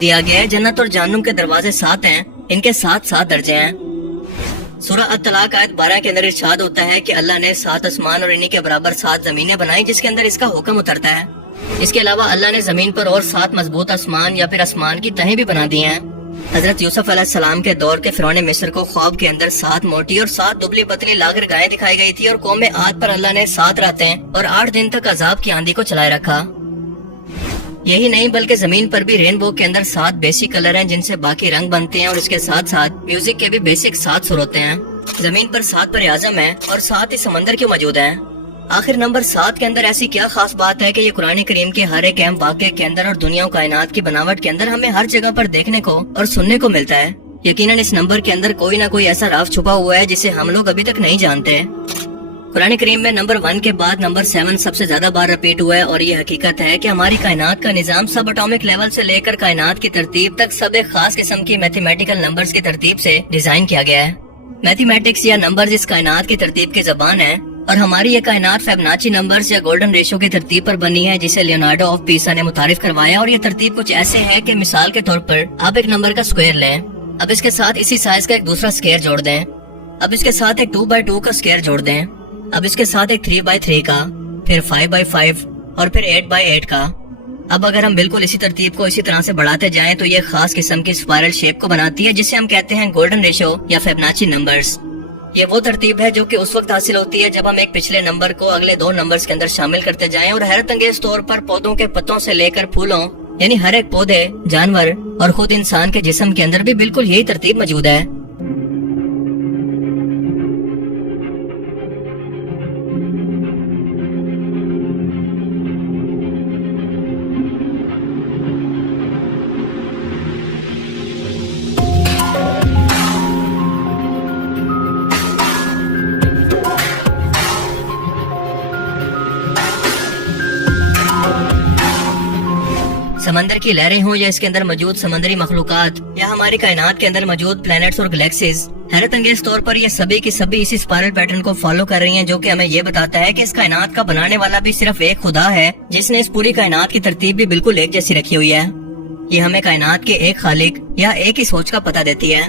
دیا گیا ہے جنت اور جہنم کے دروازے 7 ہیں، ان کے 7 درجے ہیں۔ سورہ الطلاق آیت 12 کے اندر ارشاد ہوتا ہے کہ اللہ نے 7 آسمان اور انہی کے برابر 7 زمینیں بنائی جس کے اندر اس کا حکم اترتا ہے۔ اس کے علاوہ اللہ نے زمین پر اور 7 مضبوط آسمان یا پھر آسمان کی تہیں بھی بنا دی ہیں۔ حضرت یوسف علیہ السلام کے دور کے فرعون مصر کو خواب کے اندر 7 موٹی اور 7 دبلی پتلی لاغر گائیں دکھائی گئی تھی، اور قوم عاد پر اللہ نے 7 راتیں اور 8 دن تک عذاب کی آندھی کو چلائے رکھا۔ یہی نہیں بلکہ زمین پر بھی رینبو کے اندر 7 بیسک کلر ہیں جن سے باقی رنگ بنتے ہیں، اور اس کے ساتھ ساتھ میوزک کے بھی بیسک 7 سر ہوتے ہیں۔ زمین پر 7 بر اعظم ہیں اور 7 ہی سمندر کیوں موجود ہیں؟ آخر نمبر 7 کے اندر ایسی کیا خاص بات ہے کہ یہ قرآن کریم کے ہر ایک اہم واقعے کے اندر اور دنیا و کائنات کی بناوٹ کے اندر ہمیں ہر جگہ پر دیکھنے کو اور سننے کو ملتا ہے؟ یقیناً اس نمبر کے اندر کوئی نہ کوئی ایسا راز چھپا ہوا ہے جسے ہم لوگ ابھی تک نہیں جانتے۔ قرآن کریم میں نمبر 1 کے بعد نمبر 7 سب سے زیادہ بار رپیٹ ہوا ہے، اور یہ حقیقت ہے کہ ہماری کائنات کا نظام سب اٹامک لیول سے لے کر کائنات کی ترتیب تک سب ایک خاص قسم کی میتھمیٹیکل نمبرز کی ترتیب سے ڈیزائن کیا گیا ہے۔ میتھمیٹکس یا نمبرز اس کائنات کی ترتیب کی زبان ہے، اور ہماری یہ کائنات فیبناچی نمبرز یا گولڈن ریشو کی ترتیب پر بنی ہے جسے لیونارڈو آف پیسا نے متعارف کروایا، اور یہ ترتیب کچھ ایسے ہے کہ مثال کے طور پر آپ ایک نمبر کا اسکوائر لیں، اب اس کے ساتھ اسی سائز کا ایک دوسرا اسکوائر جوڑ دیں، اب اس کے ساتھ ایک 2x2 کا اسکوائر جوڑ دیں، اب اس کے ساتھ ایک 3x3 کا، پھر 5x5 اور پھر 8x8 کا۔ اب اگر ہم بالکل اسی ترتیب کو اسی طرح سے بڑھاتے جائیں تو یہ خاص قسم کی اسپائرل شیپ کو بناتی ہے جسے ہم کہتے ہیں گولڈن ریشو یا فیبناچی نمبرز۔ یہ وہ ترتیب ہے جو کہ اس وقت حاصل ہوتی ہے جب ہم ایک پچھلے نمبر کو اگلے 2 نمبرز کے اندر شامل کرتے جائیں، اور حیرت انگیز طور پر پودوں کے پتوں سے لے کر پھولوں، یعنی ہر ایک پودے، جانور اور خود انسان کے جسم کے اندر بھی بالکل یہی ترتیب موجود ہے۔ سمندر کی لہریں ہوں یا اس کے اندر موجود سمندری مخلوقات یا ہماری کائنات کے اندر موجود پلینٹس اور گلیکسیز، حیرت انگیز طور پر یہ سبھی کی سبھی اسی اسپائرل پیٹرن کو فالو کر رہی ہیں، جو کہ ہمیں یہ بتاتا ہے کہ اس کائنات کا بنانے والا بھی صرف ایک خدا ہے جس نے اس پوری کائنات کی ترتیب بھی بالکل ایک جیسی رکھی ہوئی ہے۔ یہ ہمیں کائنات کے ایک خالق یا ایک ہی سوچ کا پتہ دیتی ہے۔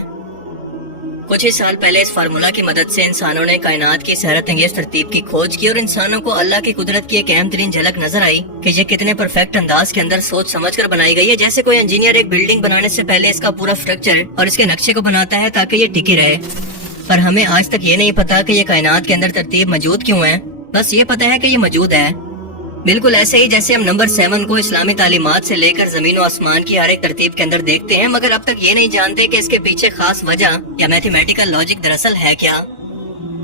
کچھ ہی سال پہلے اس فارمولا کی مدد سے انسانوں نے کائنات کی حیرت انگیز ترتیب کی کھوج کی، اور انسانوں کو اللہ کی قدرت کی ایک اہم ترین جھلک نظر آئی کہ یہ کتنے پرفیکٹ انداز کے اندر سوچ سمجھ کر بنائی گئی ہے، جیسے کوئی انجینئر ایک بلڈنگ بنانے سے پہلے اس کا پورا اسٹرکچر اور اس کے نقشے کو بناتا ہے تاکہ یہ ٹکی رہے۔ پر ہمیں آج تک یہ نہیں پتا کہ یہ کائنات کے اندر ترتیب موجود کیوں ہے، بس یہ پتا ہے کہ یہ موجود ہے۔ بالکل ایسے ہی جیسے ہم نمبر 7 کو اسلامی تعلیمات سے لے کر زمین و آسمان کی ہر ایک ترتیب کے اندر دیکھتے ہیں، مگر اب تک یہ نہیں جانتے کہ اس کے پیچھے خاص وجہ یا میتھمیٹیکل لاجک دراصل ہے کیا۔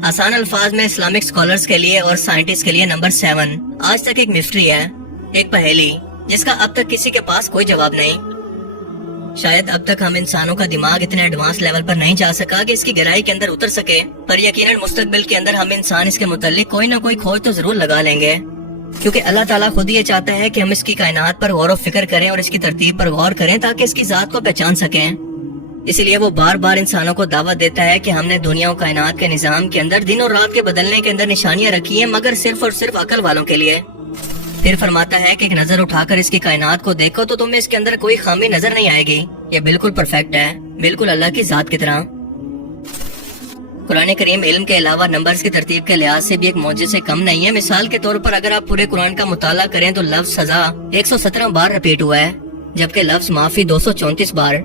آسان الفاظ میں اسلامک اسکالرز کے لیے اور سائنٹسٹ کے لیے نمبر 7 آج تک ایک مسٹری ہے، ایک پہیلی جس کا اب تک کسی کے پاس کوئی جواب نہیں۔ شاید اب تک ہم انسانوں کا دماغ اتنے ایڈوانس لیول پر نہیں جا سکا کہ اس کی گہرائی کے اندر اتر سکے، پر یقیناً مستقبل کے اندر ہم انسان اس کے متعلق کوئی نہ کوئی کھوج تو ضرور لگا لیں گے، کیونکہ اللہ تعالیٰ خود یہ چاہتا ہے کہ ہم اس کی کائنات پر غور و فکر کریں اور اس کی ترتیب پر غور کریں تاکہ اس کی ذات کو پہچان سکیں۔ اسی لیے وہ بار بار انسانوں کو دعوت دیتا ہے کہ ہم نے دنیا و کائنات کے نظام کے اندر دن اور رات کے بدلنے کے اندر نشانیاں رکھی ہیں، مگر صرف اور صرف عقل والوں کے لیے۔ پھر فرماتا ہے کہ ایک نظر اٹھا کر اس کی کائنات کو دیکھو تو تمہیں اس کے اندر کوئی خامی نظر نہیں آئے گی، یہ بالکل پرفیکٹ ہے، بالکل اللہ کی ذات کی طرح۔ قرآن کریم علم کے علاوہ نمبرز کی ترتیب کے لحاظ سے بھی ایک معجزے سے کم نہیں ہے۔ مثال کے طور پر اگر آپ پورے قرآن کا مطالعہ کریں تو لفظ سزا 117 بار رپیٹ ہوا ہے، جبکہ لفظ معافی 234 بار۔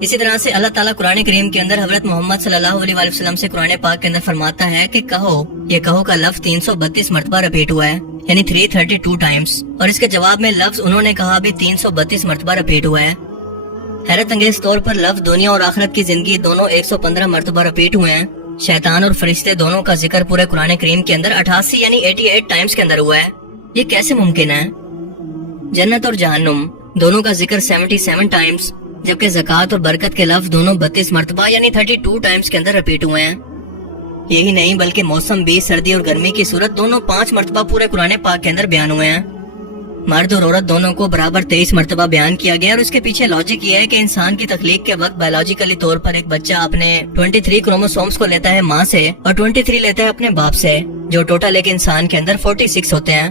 اسی طرح سے اللہ تعالیٰ قرآن کریم کے اندر حضرت محمد صلی اللہ علیہ وآلہ وسلم سے قرآن پاک کے اندر فرماتا ہے کہ کہو، یہ کہو کا لفظ 332 مرتبہ رپیٹ ہوا ہے، یعنی 332 ٹائمز، اور اس کے جواب میں لفظ انہوں نے کہا بھی 332 مرتبہ رپیٹ ہوا ہے۔ حیرت انگیز طور پر لفظ دنیا اور آخرت کی زندگی دونوں 115 مرتبہ رپیٹ ہوئے ہیں۔ شیطان اور فرشتے دونوں کا ذکر پورے قرآن کریم کے اندر 88 یعنی 88 ٹائمز کے اندر ہوا ہے۔ یہ کیسے ممکن ہے؟ جنت اور جہنم دونوں کا ذکر 77 ٹائمز، جبکہ زکوٰۃ اور برکت کے لفظ دونوں 32 مرتبہ یعنی 32 ٹائمز کے اندر رپیٹ ہوئے ہیں۔ یہی نہیں بلکہ موسم بھی، سردی اور گرمی کی صورت دونوں 5 مرتبہ پورے قرآن پاک کے اندر بیان ہوئے ہیں۔ مرد اور عورت دونوں کو برابر 23 مرتبہ بیان کیا گیا، اور اس کے پیچھے لاجک یہ ہے کہ انسان کی تخلیق کے وقت بایولوجیکلی طور پر ایک بچہ اپنے 23 کروموسومز کو لیتا ہے ماں سے اور 23 لیتا ہے اپنے باپ سے، جو ٹوٹل ایک انسان کے اندر 46 ہوتے ہیں۔